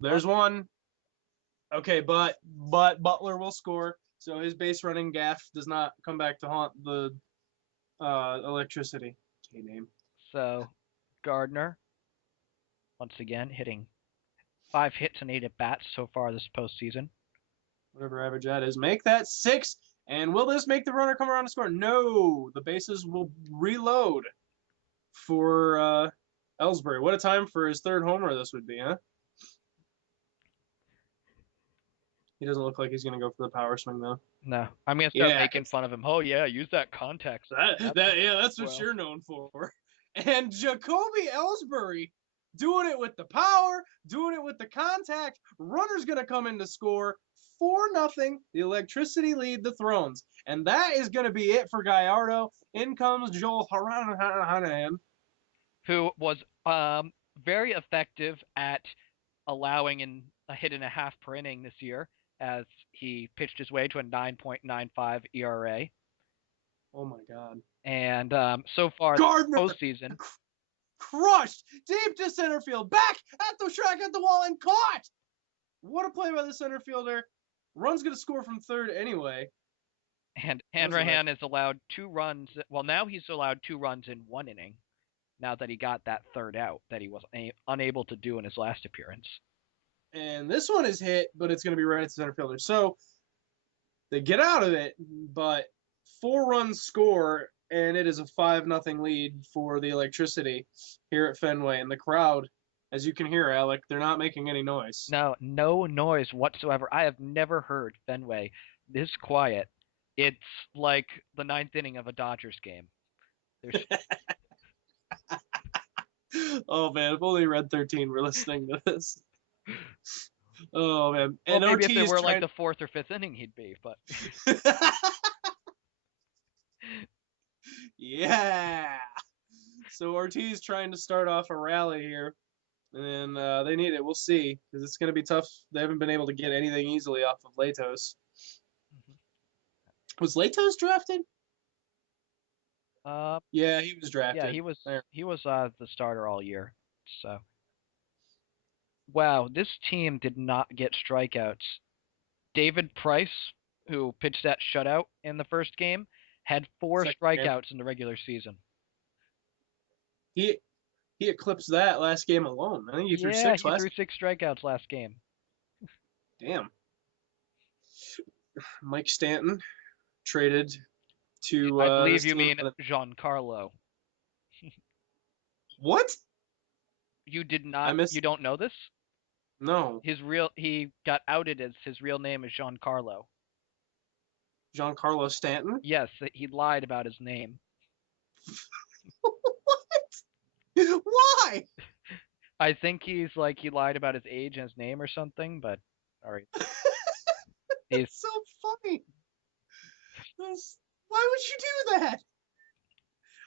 There's one. Okay, but Butler will score, so his base running gaff does not come back to haunt the electricity. K name. So Gardner, once again, hitting 5 hits and 8 at-bats so far this postseason. Whatever average that is. Make that 6. And will this make the runner come around and score? No. The bases will reload for Ellsbury. What a time for his third homer this would be, huh? He doesn't look like he's going to go for the power swing, though. No, I'm gonna start Yeah, making fun of him. Oh yeah, use that context. that's what Well, you're known for. And Jacoby Ellsbury doing it with the power, doing it with the contact. Runner's going to come in to score 4-0. The electricity lead the Thrones. And that is going to be it for Gallardo. In comes Joel Hanahan. who was very effective at allowing a hit and a half per inning this year, as he pitched his way to a 9.95 ERA. Oh my God. And so far this Gardner postseason, crushed deep to center field, back at the track at the wall and caught. What a play by the center fielder. Run's going to score from third anyway. and That was a nice. Hanrahan is allowed 2 runs. Well, now he's allowed 2 runs in 1 inning. Now that he got that third out that he was unable to do in his last appearance. And this one is hit, but it's going to be right at the center fielder. So they get out of it, but 4 runs score, and it is a 5-0 lead for the electricity here at Fenway. And the crowd, as you can hear, Alec, they're not making any noise. No, no noise whatsoever. I have never heard Fenway this quiet. It's like the ninth inning of a Dodgers game. There's Oh man, if only Red 13 were listening to this. Oh man, well, and maybe if they Ortiz were like trying. the fourth or fifth inning, he'd be. But Yeah. So Ortiz trying to start off a rally here, and they need it. We'll see, because it's going to be tough. They haven't been able to get anything easily off of Latos. Was Latos drafted? uh, Yeah, he was yeah, drafted. he was the starter all year. So wow, this team did not get strikeouts. David Price, who pitched that shutout in the first game, had four Second game. strikeouts in the regular season. He he eclipsed that last game alone. I think he threw Yeah, six he last. threw 6 strikeouts last game. Damn. Mike Stanton traded to I believe this you team. mean Giancarlo. What? You did I not, you missed. don't know this? No, He got outed as his real name is Giancarlo. Giancarlo Stanton. Yes, he lied about his name. Why? I think he lied about his age and his name or something, but all right. He's It's so funny. Why would you do that?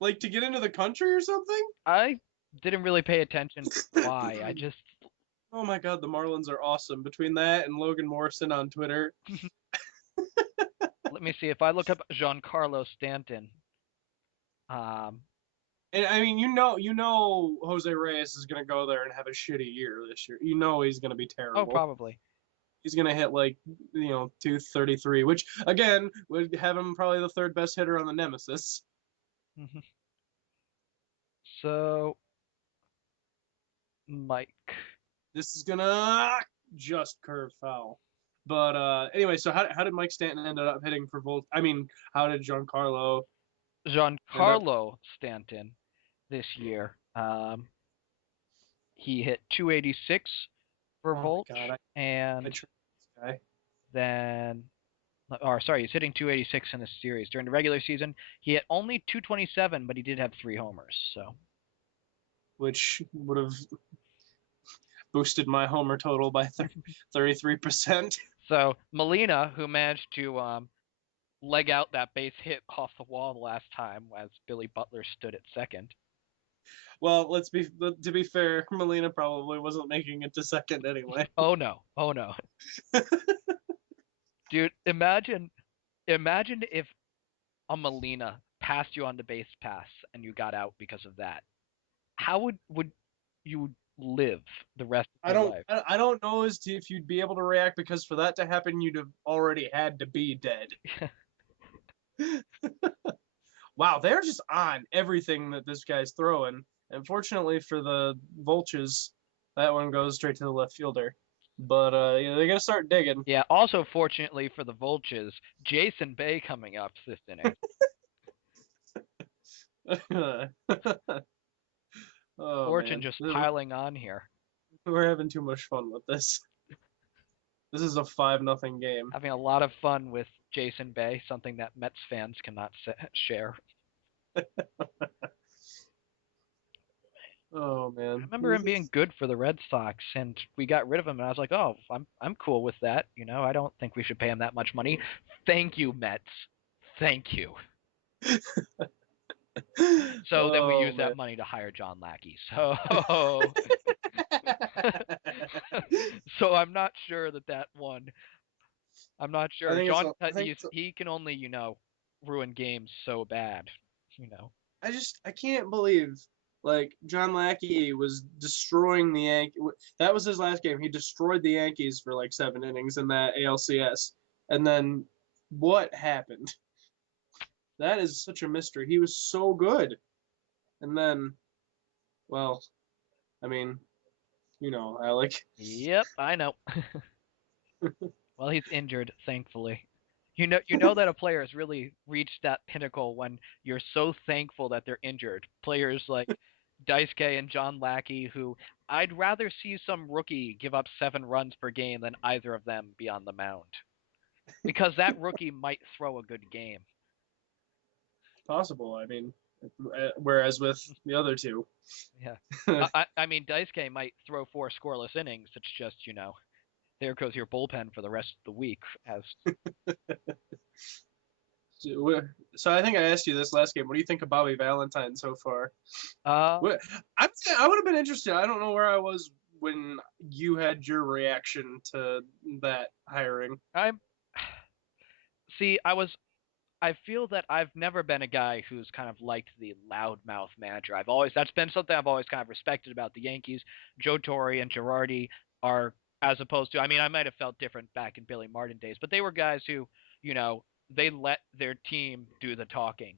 Like to get into the country or something? I didn't really pay attention why. I just Oh my God, the Marlins are awesome. Between that and Logan Morrison on Twitter. let me see if I look up Giancarlo Stanton. Um, And I mean, Jose Reyes is going to go there and have a shitty year this year. You know he's going to be oh, terrible. probably. He's going to hit like, 233, which again would have him probably the third best hitter on the Nemesis. So Mike, This is going to just curve foul. But anyway, so how did Mike Stanton end up hitting for Volt? I mean, how did Giancarlo end up? Giancarlo Stanton this year. He hit 286 for Oh my God, voltch, I and tricked this guy. then, or sorry, he's hitting 286 in the series. During the regular season, he hit only 227, but he did have 3 homers. So Which would have boosted my homer total by 33%. so Molina, who managed to leg out that base hit off the wall the last time, as Billy Butler stood at second. Well, to be fair, Molina probably wasn't making it to second anyway. Oh no! Oh no! Dude, imagine if a Molina passed you on the base pass and you got out because of that. How would you live the rest of I your don't life. I don't know as to if you'd be able to react because for that to happen, you'd have already had to be dead. Wow, they're just on everything that this guy's throwing. Unfortunately for the Volches, that one goes straight to the left fielder. But yeah, they gotta start digging. Yeah, also fortunately for the Vultures, Jason Bay coming up this inning. Oh Fortune man, just piling on here. we're having too much fun with this. This is a 5-0 game. Having a lot of fun with Jason Bay, something that Mets fans cannot share. Oh I man, remember this him being is good for the Red Sox, and we got rid of him, and I was like, "Oh, I'm cool with that. You know, I don't think we should pay him that much money. Thank you, Mets. Thank you." So then we oh used man. that money to hire John Lackey. So so I'm not sure that won. I'm not I sure. think it's John, a, I think it's a, he can only ruin games so bad. You know. I can't believe like John Lackey was destroying the Yankees. That was his last game. He destroyed the Yankees for like 7 innings in that ALCS. And then what happened? That is such a mystery. He was so good. And then, well, I mean, Alec. Yep, I know. Well, he's injured, thankfully. You know that a player has really reached that pinnacle when you're so thankful that they're injured. Players like Daisuke and John Lackey, who I'd rather see some rookie give up 7 runs per game than either of them be on the mound, because that rookie might throw a good game. Possible. I mean, whereas with the other two, Yeah, I mean Daisuke might throw 4 scoreless innings. It's just there goes your bullpen for the rest of the week. As so I think I asked you this last game. What do you think of Bobby Valentine so far? uh, What I would have been interested. I don't know where I was when you had your reaction to that hiring. I'm see, I feel that I've never been a guy who's kind of liked the loudmouth manager. That's been something I've always kind of respected about the Yankees. Joe Torre and Girardi are, as opposed to, I mean, I might have felt different back in Billy Martin days, but they were guys who, you know, they let their team do the talking.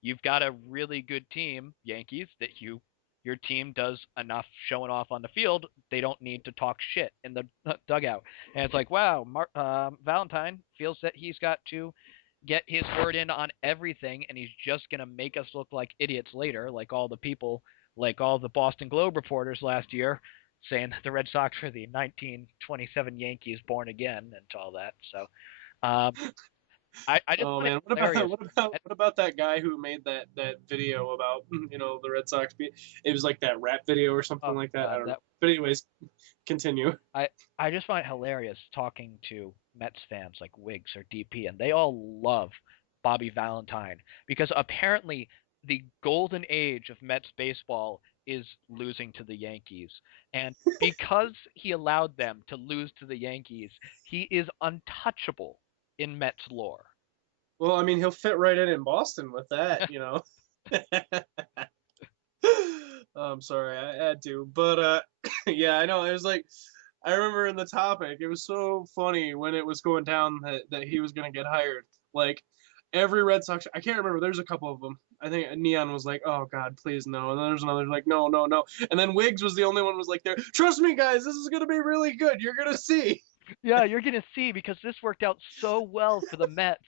You've got a really good team, Yankees, that your team does enough showing off on the field. They don't need to talk shit in the dugout. And it's like, wow, Valentine feels that he's got to get his word in on everything, and he's just gonna make us look like idiots later, like all the Boston Globe reporters last year, saying the Red Sox are the 1927 Yankees born again and all that. So um, I just Oh find it man, hilarious. what about that guy who made that video about the Red Sox? It was like that rap video or something Oh like that. I God, don't know. that But anyways, continue. I I just find it hilarious talking to Mets fans like Wiggs or DP, and they all love Bobby Valentine because apparently the golden age of Mets baseball is losing to the Yankees. And because he allowed them to lose to the Yankees, he is untouchable in Mets lore. Well, I mean, he'll fit right in Boston with that. I'm sorry, I had to, but yeah, I know. It was like I remember in the topic, it was so funny when it was going down that he was gonna get hired. Like every Red Sox, I can't remember. There's a couple of them. I think Neon was like, "Oh God, please no," and then there's another like, "No, no, no," and then Wiggs was the only one who was like, "There, trust me, guys, this is gonna be really good. You're gonna see." Yeah, you're gonna see because this worked out so well for the Mets.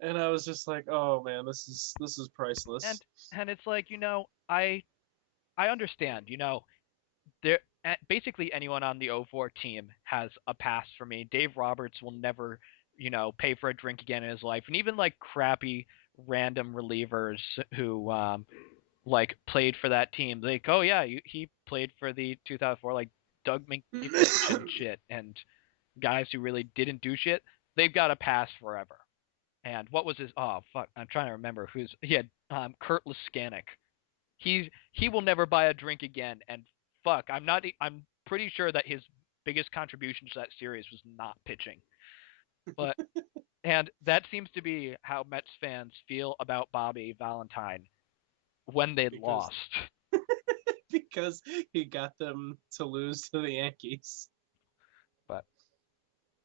And I was just like, "Oh man, this is And priceless." and it's like, I understand, there basically anyone on the O4 team has a pass for me. Dave Roberts will never, pay for a drink again in his life. And even like crappy random relievers who like played for that team, like, oh yeah, he played for the 2004 like Doug McNeich and shit, and guys who really didn't do shit, they've got a pass forever. And what was his? Oh fuck, I'm trying to remember who's he had. Kurt Laskanik. He will never buy a drink again. And fuck, I'm pretty sure that his biggest contribution to that series was not pitching. But and that seems to be how Mets fans feel about Bobby Valentine when they because lost. because he got them to lose to the Yankees. But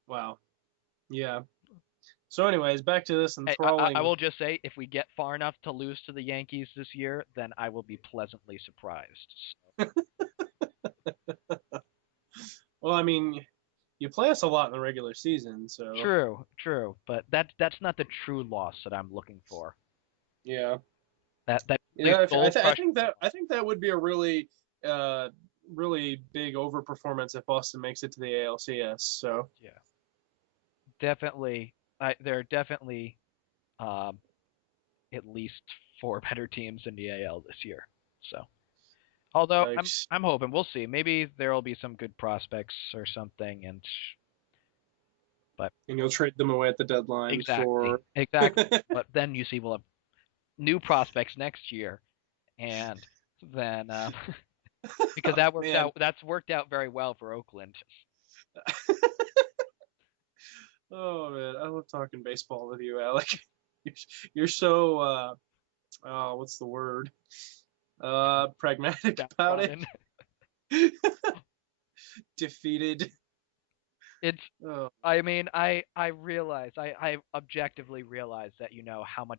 Wow. Yeah. So, anyways, back to this hey, I enthralling. will just say, if we get far enough to lose to the Yankees this year, then I will be pleasantly surprised. Well, I mean, you play us a lot in the regular season, so True, but that's not the true loss that I'm looking for. yeah. That really Yeah, soul crushing. I think that would be a really uh really big overperformance if Boston makes it to the ALCS. So Yeah, definitely. There are definitely um, at least four better teams in the AL this year. So, although yikes. I'm hoping we'll see. Maybe there will be some good prospects or something, but And you'll trade them away at the deadline for exactly. But then you see we'll have new prospects next year, and then because man. that's worked out very well for Oakland. Oh man, I love talking baseball with you, Alec. You're, you're so oh, what's the word? Pragmatic about it. Downtrodden. Defeated. It's Oh. I mean I realize I objectively realize that how much